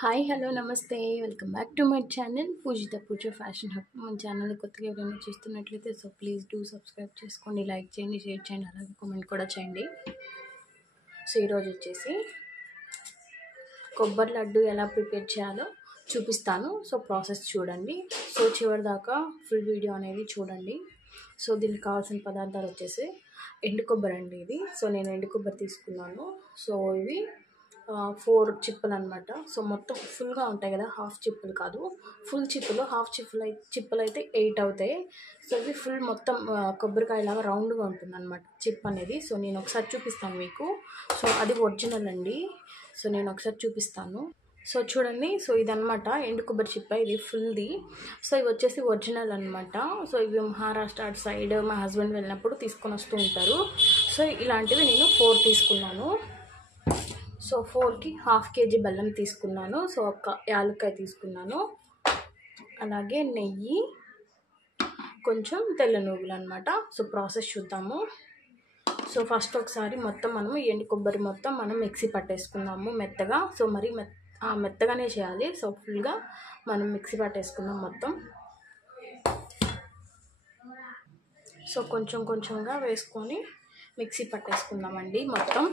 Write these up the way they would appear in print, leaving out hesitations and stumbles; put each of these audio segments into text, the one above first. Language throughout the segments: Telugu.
హాయ్ హలో నమస్తే welcome back to my channel Poojitha Pooja fashion hub. మన ఛానల్ కొత్తగా ఎవరైనా చూస్తున్నట్లయితే ప్లీజ్ డూ సబ్స్క్రైబ్ చేసుకోండి, లైక్ చేయండి, షేర్ చేయండి, అలాగే కామెంట్ కూడా చేయండి. సో ఈరోజు వచ్చేసి కొబ్బరి లడ్డు ఎలా ప్రిపేర్ చేయాలో చూపిస్తాను. సో ప్రాసెస్ చూడండి, సో చివరి దాకా ఫుల్ వీడియో అనేది చూడండి. సో దీనికి కావాల్సిన పదార్థాలు వచ్చేసి ఎండు కొబ్బరి అండి ఇది. సో నేను ఎండు కొబ్బరి తీసుకున్నాను. సో ఇవి 4 చిప్పలు అనమాట. సో మొత్తం ఫుల్గా ఉంటాయి కదా, హాఫ్ చిప్పలు కాదు, ఫుల్ చిప్పలు. హాఫ్ చిప్పలు అయితే 8 అవుతాయి. సో ఇవి ఫుల్ మొత్తం కొబ్బరికాయలాగా రౌండ్గా ఉంటుంది అనమాట చిప్ అనేది. సో నేను ఒకసారి చూపిస్తాను మీకు. సో అది ఒరిజినల్ అండి. సో నేను ఒకసారి చూపిస్తాను. సో చూడండి, సో ఇదనమాట ఎండు కొబ్బరి చిప్ప, ఇది ఫుల్ది. సో ఇవి వచ్చేసి ఒరిజినల్ అనమాట. సో ఇవి మహారాష్ట్ర అటు సైడ్ మా హస్బెండ్ వెళ్ళినప్పుడు తీసుకొని వస్తూ ఉంటారు. సో ఇలాంటివి నేను 4 తీసుకున్నాను. సో 4కి ½ కేజీ బెల్లం తీసుకున్నాను. సో ఒక యాలక్కాయ తీసుకున్నాను, అలాగే నెయ్యి, కొంచెం తెల్ల నువ్వులు అనమాట. సో ప్రాసెస్ చూద్దాము. సో ఫస్ట్ ఒకసారి మొత్తం మనము ఎండు కొబ్బరి మొత్తం మనం మిక్సీ పట్టేసుకున్నాము మెత్తగా. సో మరి మెత్తగానే చేయాలి. సో ఫుల్గా మనం మిక్సీ పట్టేసుకున్నాం మొత్తం. సో కొంచెం కొంచెంగా వేసుకొని మిక్సీ పట్టేసుకుందామండి మొత్తం.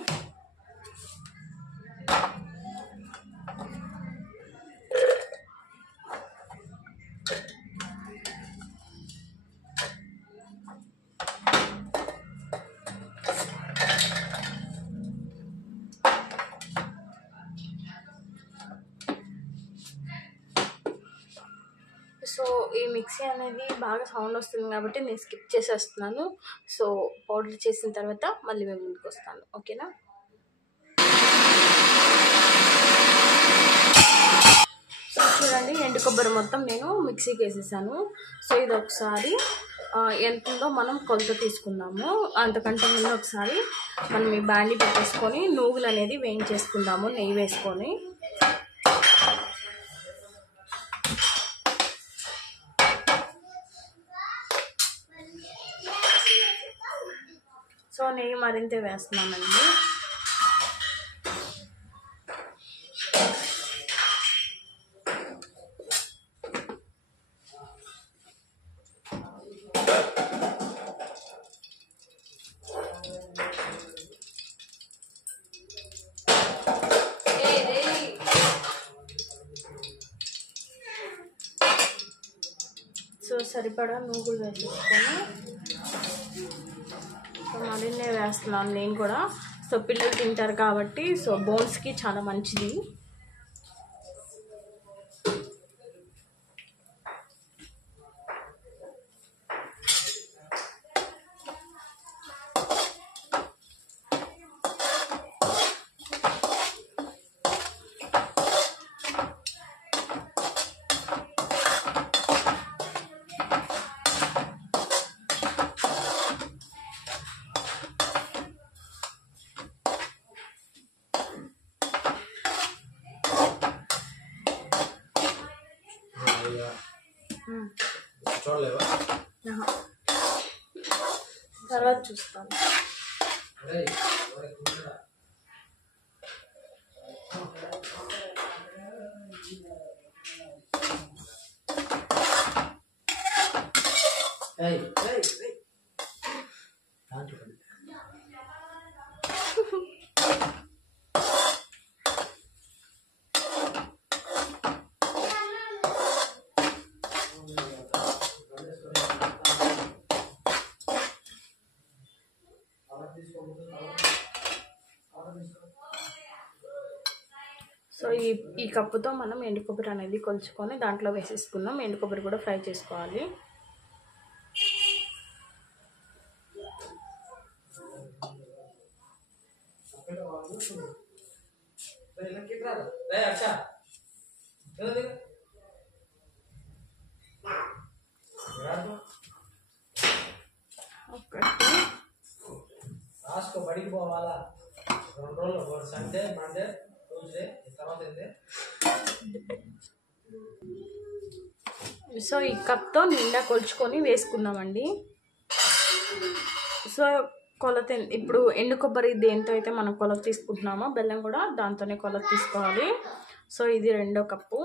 సో ఈ మిక్సీ అనేది బాగా సౌండ్ వస్తుంది కాబట్టి నేను స్కిప్ చేసేస్తున్నాను. సో పౌడర్ చేసిన తర్వాత మళ్ళీ మేము ముందుకు వస్తాను, ఓకేనా. సో చూడండి, ఎండు కొబ్బరి మొత్తం నేను మిక్సీకి వేసేసాను. సో ఇది ఒకసారి ఎంత ఉందో మనం కొలత తీసుకుందాము. అంతకంటే ముందు ఒకసారి మనం ఈ బాండి పెట్టేసుకొని నువ్వులు అనేది వేయించేసుకుందాము నెయ్యి వేసుకొని. సో నెయ్యి మరింత వేస్తున్నామండి. సో సరిపడా నువ్వులు వేసేసుకొని సో మరిన్నే వేస్తున్నాను నేను కూడా. సో పిల్లలు తింటారు కాబట్టి సో బోన్స్కి చాలా మంచిది. తర్వాత చూస్తాను. సో ఈ కప్పుతో మనం ఎండు కొబ్బరి అనేది కొలుచుకొని దాంట్లో వేసేసుకుందాం. ఎండు కొబ్బరి కూడా ఫ్రై చేసుకోవాలి. బడికి పోవాలా 2 రోజులు, సండే మండే ట్యూస్డే తర్వాత. సో ఈ కప్తో నిండా కొలుచుకొని వేసుకుందామండి. సో కొలత ఇప్పుడు ఎండు కొబ్బరి దేంతో అయితే మనం కొలత తీసుకుంటున్నామో బెల్లం కూడా దాంతోనే కొలత తీసుకోవాలి. సో ఇది రెండో కప్పు.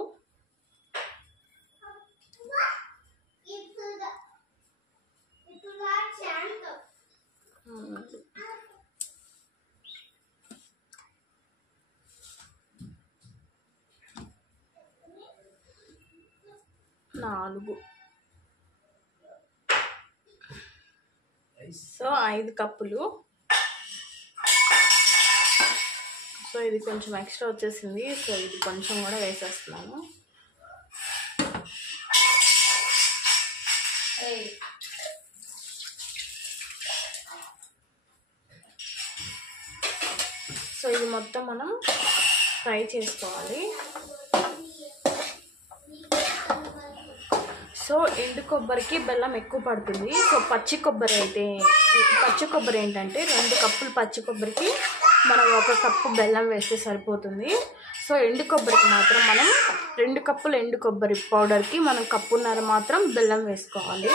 నాలుగు. సో 5 కప్పులు. సో ఇది కొంచెం ఎక్స్ట్రా వచ్చేసింది. సో ఇది కొంచెం కూడా వేసేస్తున్నాను. సో ఇది మొత్తం మనం ఫ్రై చేసుకోవాలి. సో ఎండు కొబ్బరికి బెల్లం ఎక్కువ పడుతుంది. సో పచ్చి కొబ్బరి ఏంటంటే 2 కప్పులు పచ్చి కొబ్బరికి మనం 1 కప్పు బెల్లం వేస్తే సరిపోతుంది. సో ఎండు కొబ్బరికి మాత్రం మనం 2 కప్పులు ఎండు కొబ్బరి పౌడర్కి మనం 1.5 కప్పు మాత్రం బెల్లం వేసుకోవాలి.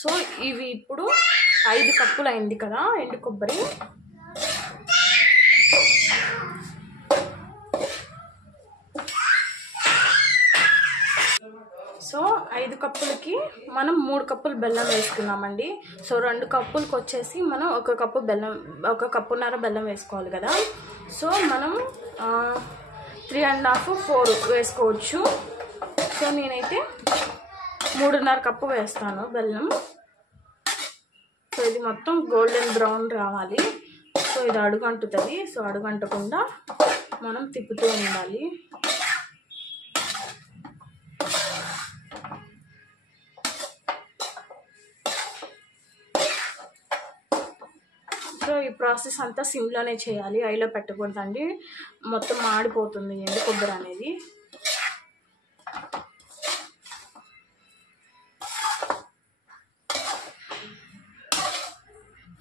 సో ఇవి ఇప్పుడు 5 కప్పులు అయింది కదా ఎండు కొబ్బరి. సో 5 కప్పులకి మనం 3 కప్పులు బెల్లం వేసుకున్నామండి. సో 2 కప్పులకు వచ్చేసి మనం 1 కప్పు బెల్లం, 1.5 కప్పు బెల్లం వేసుకోవాలి కదా. సో మనం 3.5, 4 వేసుకోవచ్చు. సో నేనైతే 3.5 కప్పు వేస్తాను బెల్లం. సో ఇది మొత్తం గోల్డెన్ బ్రౌన్ రావాలి. సో ఇది అడుగంటుతుంది. సో అడుగంటకుండా మనం తిప్పుతూ ఉండాలి. సో ఈ ప్రాసెస్ అంతా సిమ్లోనే చేయాలి, హైలో పెట్టకూడదండి, మొత్తం మాడిపోతుంది ఎండు కొబ్బరి అనేది.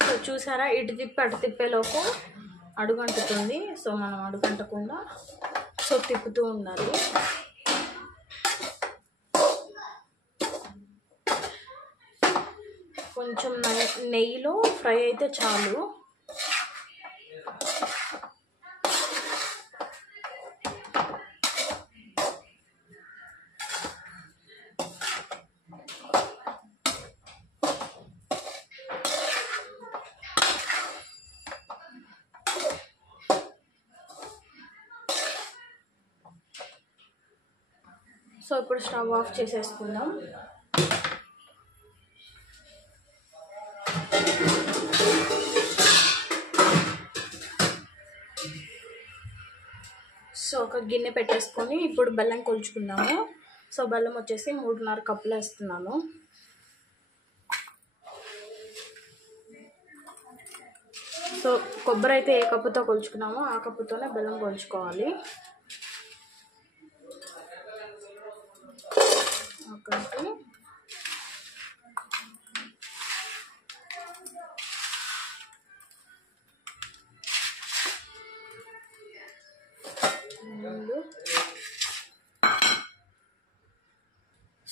సో చూసారా, ఇటు తిప్పి అటు తిప్పేలోపు అడుగంటుతుంది. సో మనం అడుగంటకుండా సో తిప్పుతూ ఉండాలి. కొంచెం నెయ్యిలో ఫ్రై అయితే చాలు. సో ఇప్పుడు స్టవ్ ఆఫ్ చేసేసుకుందాం. సో ఒక గిన్నె పెట్టేసుకొని ఇప్పుడు బెల్లం కొలుచుకుందాము. సో బెల్లం వచ్చేసి 3.5 కప్పులు వేస్తున్నాను. సో కొబ్బరి అయితే ఏ కప్పుతో కొలుచుకున్నామో ఆ కప్పుతోనే బెల్లం కొలుచుకోవాలి. ఒకటి,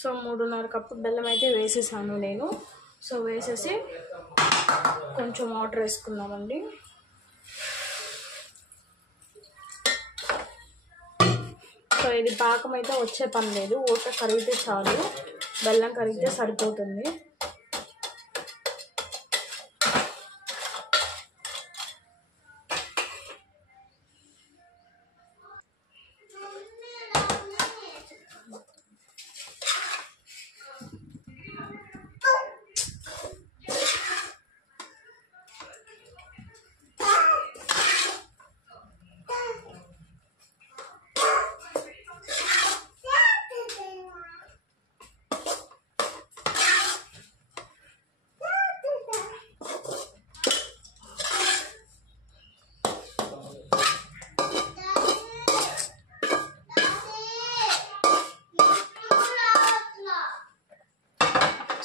సో 3.5 కప్పు బెల్లం అయితే వేసేసాను నేను. సో వేసేసి కొంచెం వాటర్ వేసుకున్నామండి. సో ఇది పాకం అయితే వచ్చే పని లేదు, వాటర్ కరిగితే చాలు, బెల్లం కరిగితే సరిపోతుంది.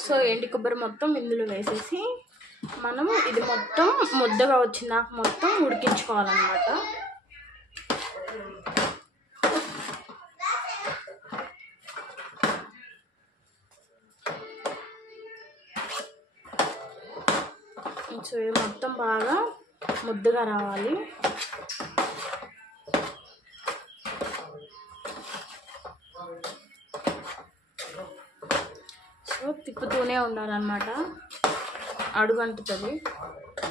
సో ఎండు కొబ్బరి మొత్తం ఇందులో వేసేసి మనము ఇది మొత్తం ముద్దగా వచ్చినాక మొత్తం ఉడికించుకోవాలన్నమాట. సో ఇది మొత్తం బాగా ముద్దగా రావాలి. సో తిప్పుతూనే ఉండాలన్నమాట, అడుగు అంటుతుంది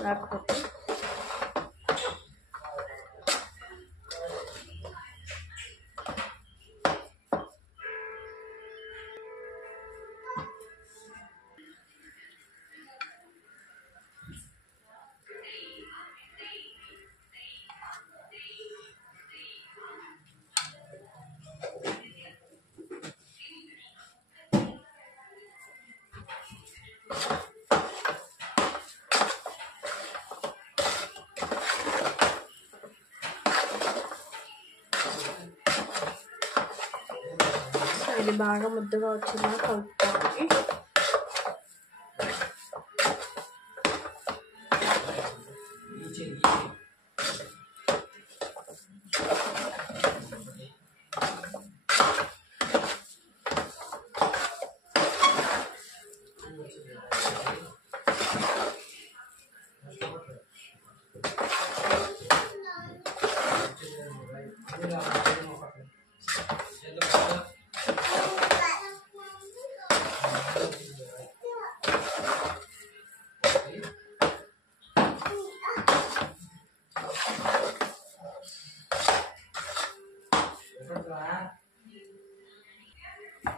లేకపోతే. ఇది బాగా ముద్దగా వచ్చిందా కలుపుకోవాలి.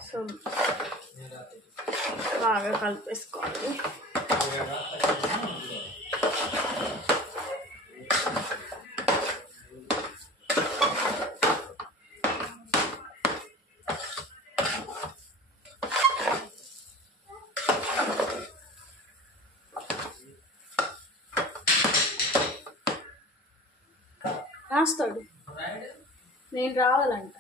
సో బాగా కలిపేసుకోవాలి. రాస్తాడు, నేను రావాలంట.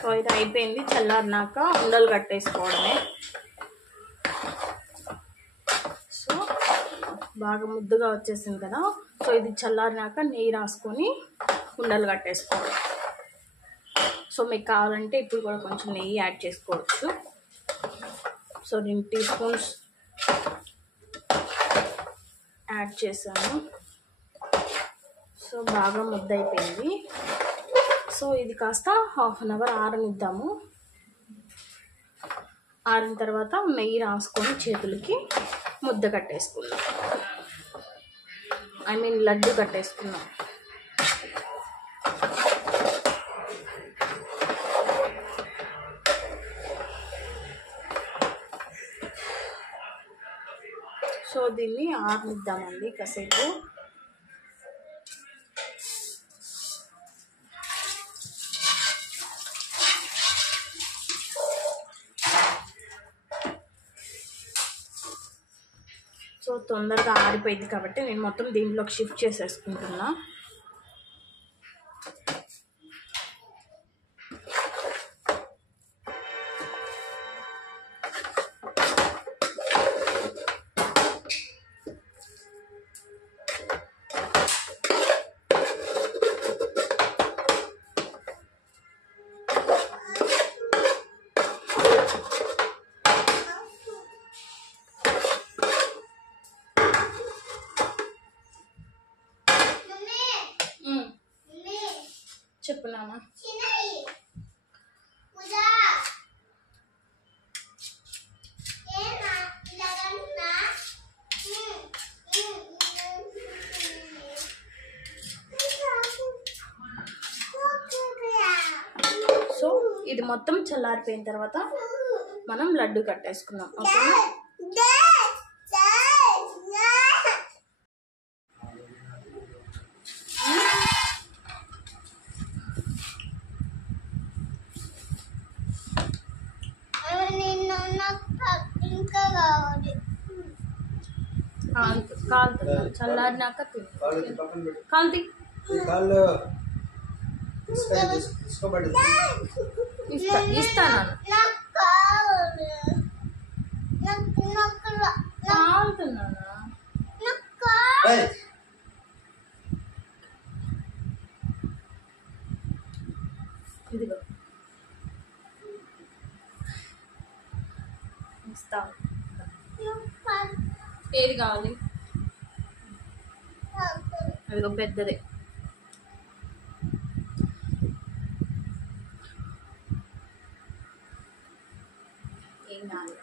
సో ఇది అయిపోయింది. చల్లారినాక ఉండలు కట్టేసుకోవడమే. సో బాగా ముద్దుగా వచ్చేసింది కదా. సో ఇది చల్లారినాక నెయ్యి రాసుకొని ఉండలు కట్టేసుకోవాలి. సో మీకు కావాలంటే ఇప్పుడు కూడా కొంచెం నెయ్యి యాడ్ చేసుకోవచ్చు. సో 2 టీ స్పూన్స్ యాడ్ చేశాను. సో బాగా ముద్ద అయిపోయింది. సో ఇది కాస్త హాఫ్ అన్ అవర్ ఆరనిద్దాము. ఆరిన తర్వాత నెయ్యి రాసుకొని చేతులకి ముద్ద కట్టేసుకుందాం, ఐ మీన్ లడ్డు కట్టేసుకుందాం. సో దీన్ని ఆరనిద్దామండి కాసేపు. సో తొందరగా ఆరిపోయింది కాబట్టి నేను మొత్తం దీంట్లోకి షిఫ్ట్ చేసేసుకుంటున్నా. చెప్పు నాన్న. సో ఇది మొత్తం చల్లారిపోయిన తర్వాత మనం లడ్డు కట్టేసుకుందాం, ఓకేనా? కాలుతుంది చల్లారినాక కాల్తి ఇస్తాను కాలుతున్నానా ఇదిగో ఇస్తా ఏది కావాలి అదిగో పెద్దదే ఏం కాదు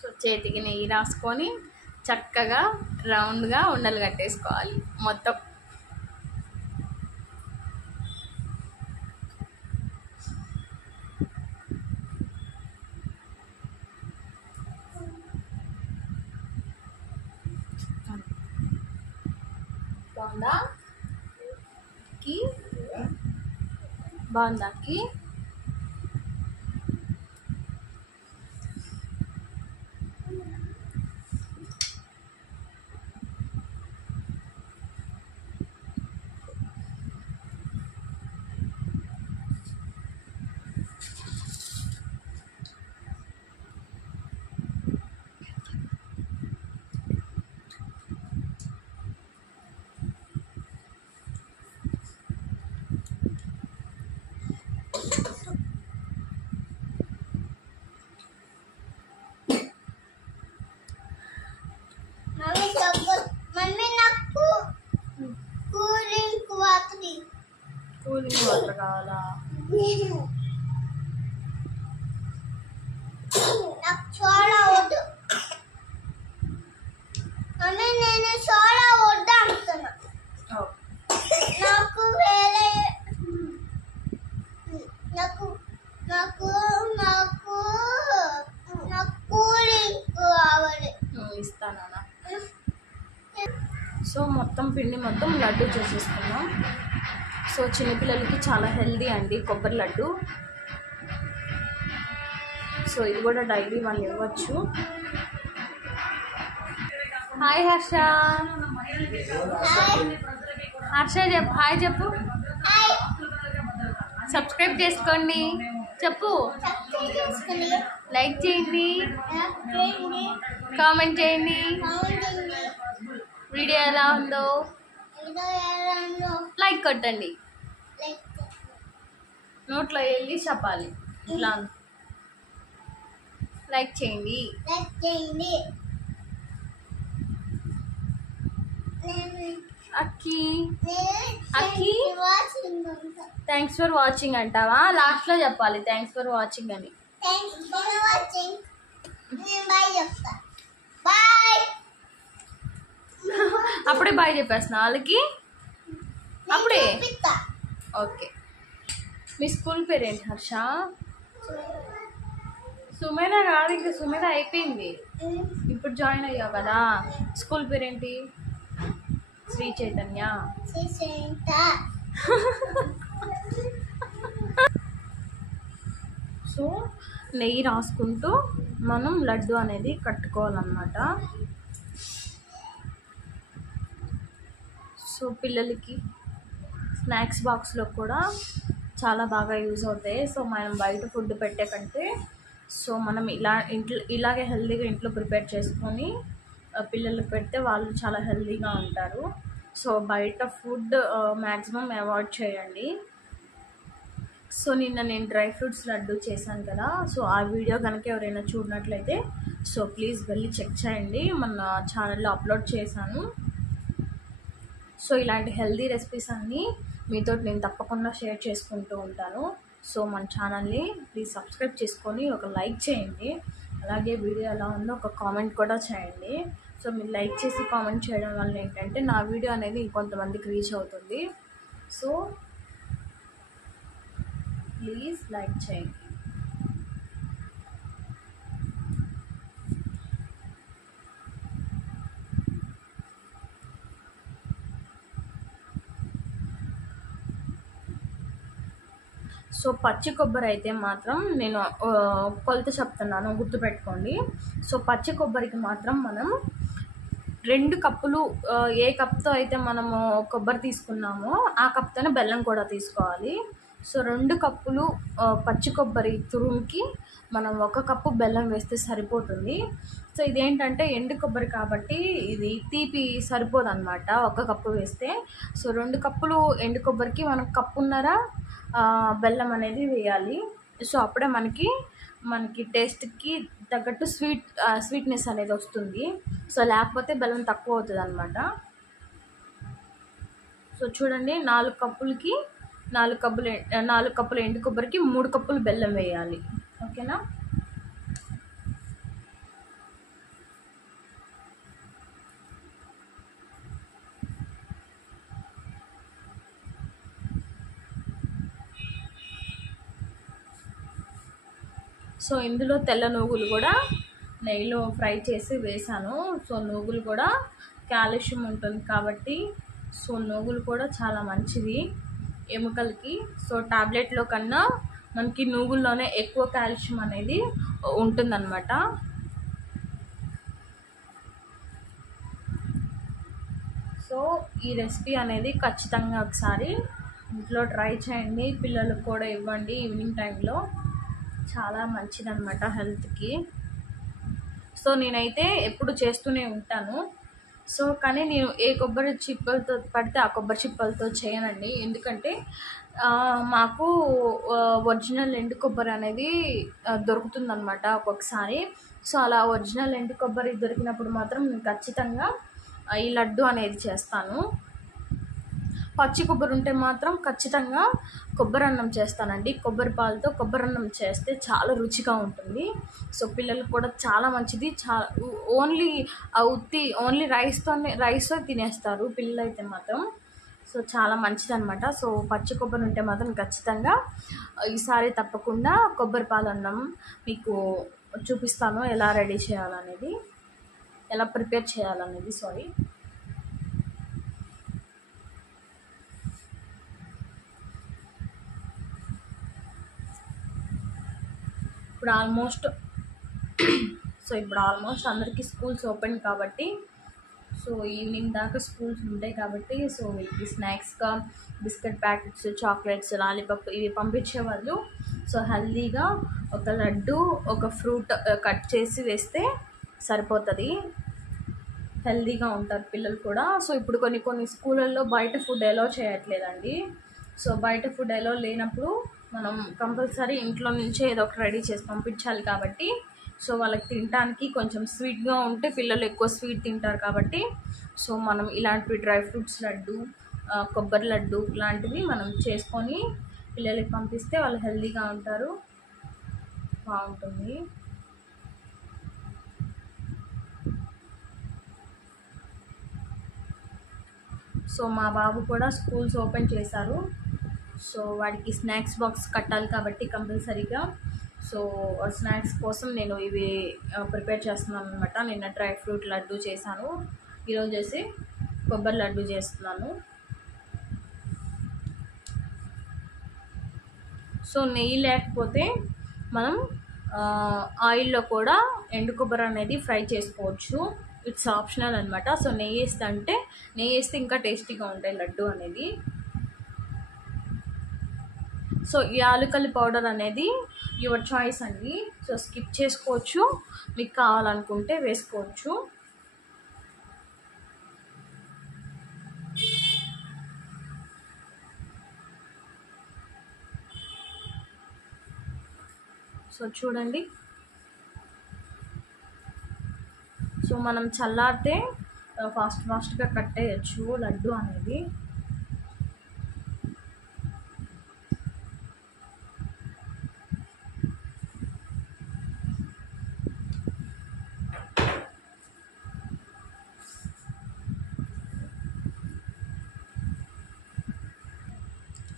సో చేతికి నెయ్యి రాసుకొని చక్కగా రౌండ్గా ఉండలు కట్టేసుకోవాలి మొత్తం బాగుందా బాగుందాకి కూలింగ్ వాటర్ కావాలా నేను సోడా వద్దు అంటున్నా నాకు వేరే నాకు నాకు నాకు నాకు కూలింగ్ కావాలి ఇస్తానా సో మొత్తం పిండి మొత్తం లడ్డు చేసేసుకున్నాం సో చిన్నపిల్లలకి చాలా హెల్దీ అండి కొబ్బరి లడ్డు సో ఇది కూడా డైలీ వాళ్ళు ఇవ్వచ్చు హాయ్ హర్ష హర్ష చెప్పు హాయ్ చెప్పు సబ్స్క్రైబ్ చేసుకోండి చెప్పు లైక్ చేయండి కామెంట్ చేయండి వీడియో ఎలా ఉందో లైక్ కొట్టండి నోట్లో వెళ్ళి చెప్పాలి ఇట్లా లైక్ చేయండి అక్కి అక్కి థ్యాంక్స్ ఫర్ వాచింగ్ అంటావా లాస్ట్లో చెప్పాలి థ్యాంక్స్ ఫర్ వాచింగ్ అని అప్పుడే బాయ్ చెప్పేస్తున్నా వాళ్ళకి అప్పుడే ఓకే మీ స్కూల్ పేరు ఏంటి హర్ష సుమేధ కాదు ఇంకా సుమేధ అయిపోయింది ఇప్పుడు జాయిన్ అయ్యావు కదా స్కూల్ పేరేంటి శ్రీ చైతన్య సో నెయ్యి రాసుకుంటూ మనం లడ్డు అనేది కట్టుకోవాలన్నమాట సో పిల్లలకి స్నాక్స్ బాక్స్లో కూడా చాలా బాగా యూజ్ అవుతాయి సో మనం బయట ఫుడ్ పెట్టే కంటే సో మనం ఇలాగే హెల్తీగా ఇంట్లో ప్రిపేర్ చేసుకొని పిల్లలకు పెడితే వాళ్ళు చాలా హెల్తీగా ఉంటారు సో బయట ఫుడ్ మ్యాక్సిమం అవాయిడ్ చేయండి సో నిన్న నేను డ్రై ఫ్రూట్స్ లడ్డు చేశాను కదా సో ఆ వీడియో కనుక ఎవరైనా చూడనట్లయితే సో ప్లీజ్ వెళ్ళి చెక్ చేయండి మన ఛానల్లో అప్లోడ్ చేశాను సో ఇలాంటి హెల్తీ రెసిపీస్ అన్నీ మీతో నేను తప్పకుండా షేర్ చేసుకుంటూ ఉంటాను సో మన ఛానల్ని ప్లీజ్ సబ్స్క్రైబ్ చేసుకొని ఒక లైక్ చేయండి అలాగే వీడియో ఎలా ఉందో ఒక కామెంట్ కూడా చేయండి సో మీరు లైక్ చేసి కామెంట్ చేయడం వల్ల ఏంటంటే నా వీడియో అనేది ఇంకొంతమందికి రీచ్ అవుతుంది సో ప్లీజ్ లైక్ చేయండి సో పచ్చి కొబ్బరి అయితే మాత్రం నేను కొలత చెప్తున్నాను, గుర్తుపెట్టుకోండి. సో పచ్చి కొబ్బరికి మాత్రం మనం 2 కప్పులు, ఏ కప్తో అయితే మనము కొబ్బరి తీసుకున్నామో ఆ కప్తోనే బెల్లం కూడా తీసుకోవాలి. సో 2 కప్పులు పచ్చి కొబ్బరి తురుముకి మనం 1 కప్పు బెల్లం వేస్తే సరిపోతుంది. సో ఇదేంటంటే ఎండు కొబ్బరి కాబట్టి ఇది తీపి సరిపోదన్నమాట 1 కప్పు వేస్తే. సో 2 కప్పులు ఎండు కొబ్బరికి మనం కప్పున్నర బెల్లం అనేది వేయాలి. సో అప్పుడే మనకి టేస్ట్కి తగ్గట్టు స్వీట్నెస్ అనేది వస్తుంది. సో లేకపోతే బెల్లం తక్కువ అవుతుంది అనమాట. సో చూడండి, 4 కప్పులకి 4 కప్పుల ఎండు కొబ్బరికి 3 కప్పులు బెల్లం వేయాలి. ఓకేనా? సో ఇందులో తెల్ల నూగులు కూడా నెయ్యిలో ఫ్రై చేసి వేసాను. సో నూగులు కూడా కాల్షియం ఉంటుంది కాబట్టి, సో నూగులు కూడా చాలా మంచిది ఎముకలకి. సో టాబ్లెట్లో కన్నా మనకి నూగుల్లోనే ఎక్కువ కాల్షియం అనేది ఉంటుందన్నమాట. సో ఈ రెసిపీ అనేది ఖచ్చితంగా ఒకసారి ఇంట్లో ట్రై చేయండి, పిల్లలకు కూడా ఇవ్వండి. ఈవినింగ్ టైంలో చాలా మంచిదన్నమాట హెల్త్కి. సో నేనైతే ఎప్పుడు చేస్తూనే ఉంటాను. సో కానీ నేను ఏ కొబ్బరి చిప్పలతో పడితే ఆ కొబ్బరి చిప్పలతో చేయనండి. ఎందుకంటే మాకు ఒరిజినల్ ఎండు కొబ్బరి అనేది దొరుకుతుందన్నమాట ఒక్కొక్కసారి. సో అలా ఒరిజినల్ ఎండు కొబ్బరి దొరికినప్పుడు మాత్రం నేను ఖచ్చితంగా ఈ లడ్డు అనేది చేస్తాను. పచ్చి కొబ్బరి ఉంటే మాత్రం ఖచ్చితంగా కొబ్బరి అన్నం చేస్తానండి. కొబ్బరి పాలతో కొబ్బరి అన్నం చేస్తే చాలా రుచిగా ఉంటుంది. సో పిల్లలకు కూడా చాలా మంచిది. ఓన్లీ రైస్తో తినేస్తారు పిల్లలు అయితే మాత్రం. సో చాలా మంచిది అనమాట. సో పచ్చి కొబ్బరి ఉంటే మాత్రం ఖచ్చితంగా ఈసారి తప్పకుండా కొబ్బరి పాలన్నం మీకు చూపిస్తాను, ఎలా రెడీ చేయాలనేది, ఎలా ప్రిపేర్ చేయాలనేది. ఇప్పుడు ఆల్మోస్ట్ అందరికీ స్కూల్స్ ఓపెన్ కాబట్టి, సో ఈవినింగ్ దాకా స్కూల్స్ ఉంటాయి కాబట్టి, సో వీళ్ళకి స్నాక్స్గా బిస్కెట్ ప్యాకెట్స్, చాక్లెట్స్, లాలీపాప్ ఇవి పంపించేవాళ్ళు. సో హెల్తీగా ఒక లడ్డు, ఒక ఫ్రూట్ కట్ చేసి వేస్తే సరిపోతుంది. హెల్తీగా ఉంటారు పిల్లలు కూడా. సో ఇప్పుడు కొన్ని స్కూళ్ళల్లో బయట ఫుడ్ ఎలో చేయట్లేదండి. సో బయట ఫుడ్ ఎలో లేనప్పుడు మనం కంపల్సరీ ఇంట్లో నుంచే ఏదో ఒకటి రెడీ చేసి పంపించాలి కాబట్టి, సో వాళ్ళకి తినడానికి కొంచెం స్వీట్గా ఉంటే పిల్లలు ఎక్కువ స్వీట్ తింటారు కాబట్టి, సో మనం ఇలాంటివి డ్రై ఫ్రూట్స్ లడ్డు, కొబ్బరి లడ్డు లాంటివి మనం చేసుకొని పిల్లలకి పంపిస్తే వాళ్ళు హెల్తీగా ఉంటారు, బాగుంటుంది. సో మా బాబు కూడా స్కూల్స్ ఓపెన్ చేశారు. సో వాడికి స్నాక్స్ బాక్స్ కట్టాలి కాబట్టి కంపల్సరీగా, సో స్నాక్స్ కోసం నేను ఇవి ప్రిపేర్ చేస్తున్నాను అనమాట. నిన్న డ్రై ఫ్రూట్ లడ్డు చేశాను, ఈరోజు చేసి కొబ్బరి లడ్డు చేస్తున్నాను. సో నెయ్యి లేకపోతే మనం ఆయిల్లో కూడా ఎండు కొబ్బరి అనేది ఫ్రై చేసుకోవచ్చు, ఇట్స్ ఆప్షనల్ అనమాట. సో నెయ్యి వేస్తే ఇంకా టేస్టీగా ఉంటాయి లడ్డు అనేది. సో యాలకుల పౌడర్ అనేది యువర్ చాయిస్ అండి. సో స్కిప్ చేసుకోవచ్చు, మీకు కావాలనుకుంటే వేసుకోవచ్చు. సో చూడండి, సో మనం చల్లారితే ఫాస్ట్గా కట్టేయచ్చు లడ్డు అనేది.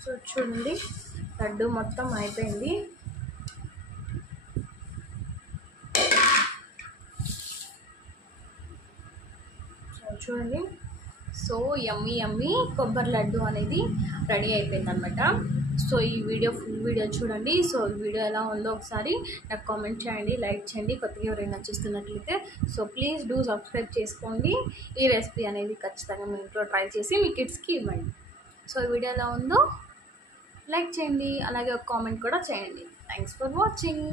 సో చూడండి, లడ్డు మొత్తం అయిపోయింది. చూడండి, సో యమ్మీ కొబ్బరి లడ్డు అనేది రెడీ అయిపోయింది అనమాట. సో ఈ వీడియో ఫుల్ వీడియో చూడండి. సో ఈ వీడియో ఎలా ఉందో ఒకసారి నాకు కామెంట్ చేయండి, లైక్ చేయండి. కొత్తగా ఎవరైనా చూస్తున్నట్లయితే సో ప్లీజ్ డూ సబ్స్క్రైబ్ చేసుకోండి. ఈ రెసిపీ అనేది ఖచ్చితంగా మీ ఇంట్లో ట్రై చేసి మీ కిడ్స్కి ఇవ్వండి. సో ఈ వీడియో ఎలా ఉందో లైక్ చేయండి, అలాగే ఒక కామెంట్ కూడా చేయండి. Thanks for watching.